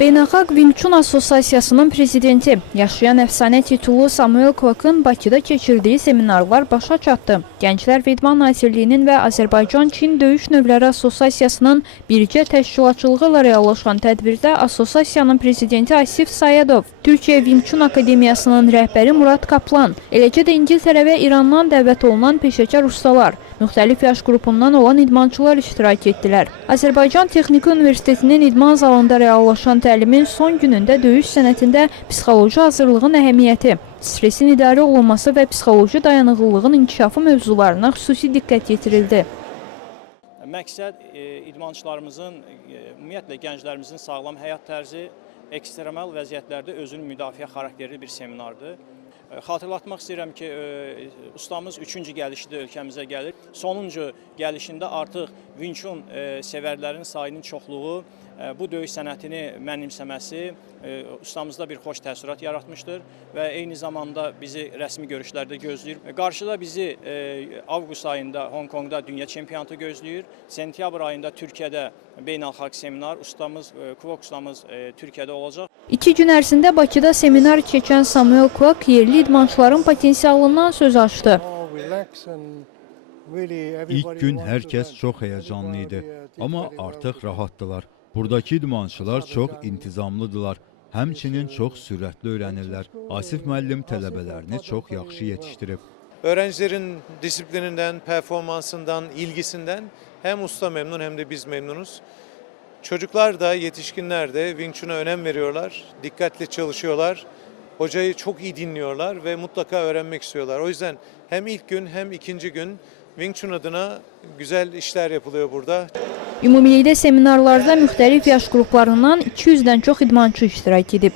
Beynəlxalq Wing Chun Assosiasiyasının prezidenti, yaşayan əfsanə titulu Samuel Kwok'un Bakıda keçirdiyi seminarlar başa çatdı. Gənclər və İdman Nazirliyinin və Azərbaycan-Çin Döyüş Növləri Assosiasiyasının birgə təşkilatçılığı ilə reallaşan tədbirdə assosiasiyanın prezidenti Asif Sayedov, Türkiyə Wing Chun Akademiyasının rəhbəri Murad Kaplan, eləcə də İngiltərə və İrandan dəvət olunan peşəkar ustalar, müxtəlif yaş qrupundan olan idmançılar iştirak etdilər. Azərbaycan Texniki Universitetinin idman zalında reallaşan təlimin son günündə döyüş sənətində psixoloji hazırlığın əhəmiyyəti, stresin idarə olunması və psixoloji dayanıqlılığın inkişafı mövzularına xüsusi diqqət yetirildi. Məqsəd idmançılarımızın, ümumiyyətlə gənclərimizin sağlam həyat tərzi, ekstremal vəziyyətlərdə özünü müdafiə xarakterli bir seminardır. Xatırlatmaq istəyirəm ki, ustamız 3-cü gəlişdə ölkəmizə gəlir. Sonuncu gəlişində artıq Wing Chun sevərlərin sayının çoxluğu, bu döyüş sənətini mənimsəməsi ustamızda bir xoş təəssürat yaratmışdır və eyni zamanda bizi rəsmi görüşlərdə gözləyir. Qarşıda bizi avqust ayında Hong Kongda dünya çempionatı gözləyir. Sentyabr ayında Türkiyədə beynəlxalq seminar, Kwok ustamız Türkiyədə olacaq. 2 gün ərzində Bakıda seminar keçən Samuel Kwok yerli idmançıların potensialından söz açdı. İlk gün hər kəs çox həyəcanlı idi, amma artıq rahatdılar. Buradakı idmançılar çox intizamlıdırlar. Həmçinin çox sürətli öyrənirlər. Asif müəllim tələbələrini çox yaxşı yetişdirib. Öğrencilerin disiplininden, performansından, ilgisinden hem usta memnun hem de biz memnunuz. Çocuklar da yetişkinler de Wing Chun'a önem veriyorlar, dikkatli çalışıyorlar. Hocayı çok iyi dinliyorlar ve mutlaka öğrenmek istiyorlar. O yüzden hem ilk gün hem ikinci gün Wing Chun adına güzel işler yapılıyor burada. Ümumilikdə seminarlarda müxtəlif yaş qruplarından 200-dən çox idmançı iştirak edib.